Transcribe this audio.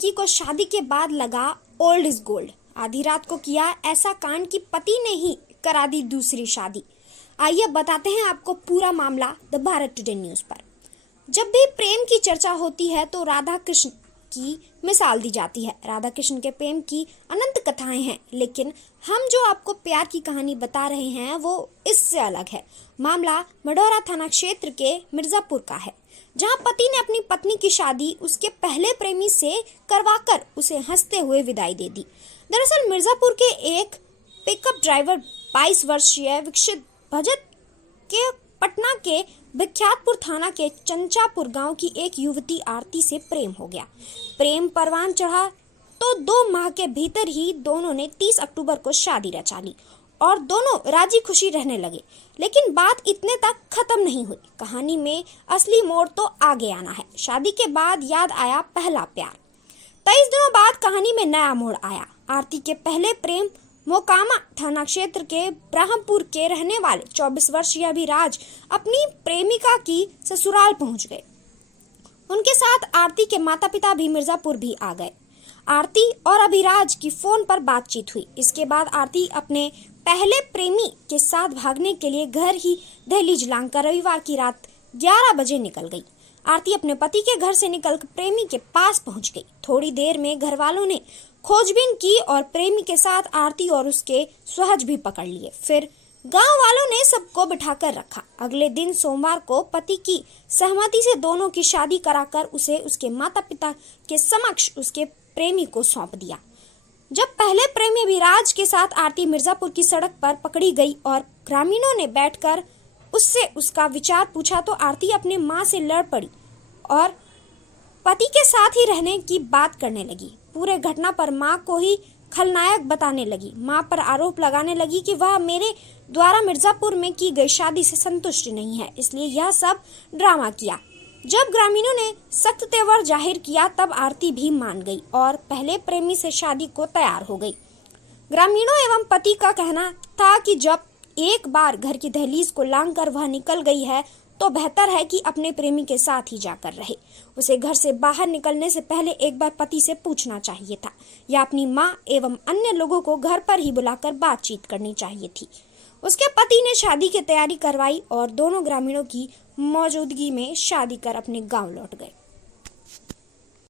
लड़की को शादी के बाद लगा ओल्ड इज गोल्ड। आधी रात को किया ऐसा कांड कि पति ने ही करा दी दूसरी शादी। आइए बताते हैं आपको पूरा मामला द भारत टुडे न्यूज पर। जब भी प्रेम की चर्चा होती है तो राधा कृष्ण की मिसाल दी जाती है। राधा कृष्ण के प्रेम की अनंत कथाएं हैं, लेकिन हम जो आपको प्यार की कहानी बता रहे हैं वो इससे अलग है। मामला मढ़ौरा थाना क्षेत्र के मिर्जापुर का है, जहां पति ने अपनी पत्नी की शादी उसके पहले प्रेमी से करवाकर उसे हंसते हुए विदाई दे दी। दरअसल मिर्जापुर के एक पिकअप ड्राइवर 22 वर्षीय विकसित भजत के पटना के भिख्यातपुर थाना के चंचापुर गांव की एक युवती आरती से प्रेम हो गया। प्रेम परवान चढ़ा तो 2 माह के भीतर ही दोनों ने 30 अक्टूबर को शादी रचा ली और दोनों राजी खुशी रहने लगे। लेकिन बात इतने तक खत्म नहीं हुई। कहानी में असली मोड़ तो आगे आना है। शादी के बाद याद आया पहला प्यार। 23 दिनों बाद कहानी में नया मोड़ आया। आरती के पहले प्रेम मोकामा थाना क्षेत्र के ब्रह्मपुर के रहने वाले 24 वर्षीय अभिराज अपनी प्रेमिका की ससुराल पहुंच गए। उनके साथ आरती के माता पिता भी मिर्जापुर भी आ गए। आरती और अभिराज की फोन पर बातचीत हुई। इसके बाद आरती अपने पहले प्रेमी के साथ भागने के लिए घर ही दहलीज लांघकर रविवार की रात 11 बजे निकल गई। आरती अपने पति के घर से निकलकर प्रेमी के पास पहुंच गई। थोड़ी देर में घर वालों ने खोजबीन की और प्रेमी के साथ आरती और उसके सहज भी पकड़ लिए। फिर गांव वालों ने सबको बिठाकर रखा। अगले दिन सोमवार को पति की सहमति से दोनों की शादी कराकर उसे उसके माता पिता के समक्ष उसके प्रेमी को सौंप दिया। जब पहले प्रेमी विराज के साथ आरती मिर्जापुर की सड़क पर पकड़ी गई और ग्रामीणों ने बैठकर उससे उसका विचार पूछा तो आरती अपने माँ से लड़ पड़ी और पति के साथ ही रहने की बात करने लगी। पूरे घटना पर माँ को ही खलनायक बताने लगी। माँ पर आरोप लगाने लगी कि वह मेरे द्वारा मिर्जापुर में की गई शादी से संतुष्ट नहीं है, इसलिए यह सब ड्रामा किया। जब ग्रामीणों ने सख्त तेवर जाहिर किया तब आरती भी मान गई और पहले प्रेमी से शादी को तैयार हो गई। ग्रामीणों एवं पति का कहना था कि जब एक बार घर की दहलीज को लांघकर वह निकल गई है तो बेहतर है कि अपने प्रेमी के साथ ही जाकर रहे। उसे घर से बाहर निकलने से पहले एक बार पति से पूछना चाहिए था या अपनी माँ एवं अन्य लोगों को घर पर ही बुलाकर बातचीत करनी चाहिए थी। उसके पति ने शादी की तैयारी करवाई और दोनों ग्रामीणों की मौजूदगी में शादी कर अपने गांव लौट गए।